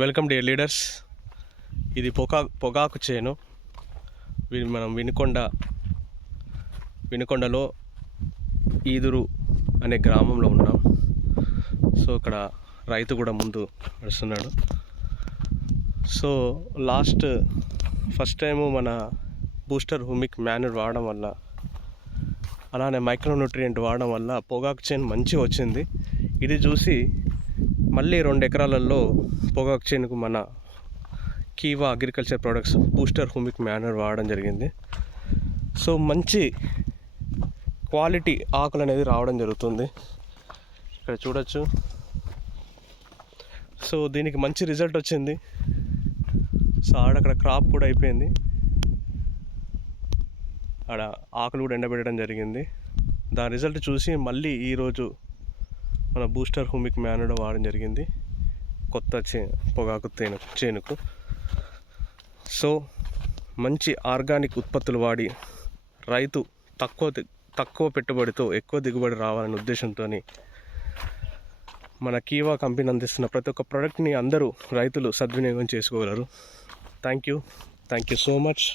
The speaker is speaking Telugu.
Welcome dear leaders. ఇది పొగాకు చేను. మనం వినుకొండలో ఈదురు అనే గ్రామంలో ఉన్నాం. సో ఇక్కడ రైతు కూడా ముందు నడుస్తున్నాడు. సో ఫస్ట్ టైము మన బూస్టర్ హ్యూమిక్ మ్యాన్యూర్ వాడడం వల్ల, అలానే మైక్రోన్యూట్రియంట్ వాడడం వల్ల పొగాకు చేను మంచిగా వచ్చింది. ఇది చూసి మళ్ళీ 2 ఎకరాలలో పొగాకు చేనుకు మన కీవా agriculture products booster humic manure వాడడం జరిగింది. సో మంచి క్వాలిటీ ఆకులు అనేది రావడం జరుగుతుంది. ఇక్కడ చూడొచ్చు. సో దీనికి మంచి రిజల్ట్ వచ్చింది. సో అక్కడ క్రాప్ కూడా అయిపోయింది. ఆడ ఆకులు కూడా ఎండబెట్టడం జరిగింది. దాని రిజల్ట్ చూసి మళ్ళీ ఈరోజు మన బూస్టర్ హ్యూమిక్ మ్యాన్యూర్ వాడడం జరిగింది కొత్త పొగాకు చేనుకు. సో మంచి ఆర్గానిక్ ఉత్పత్తులు వాడి రైతు తక్కువ పెట్టుబడితో ఎక్కువ దిగుబడి రావాలనే ఉద్దేశంతో మన కీవా కంపెనీ అందిస్తున్న ప్రతి ఒక్క ప్రోడక్ట్ని అందరూ రైతులు సద్వినియోగం చేసుకోగలరు. Thank you so much.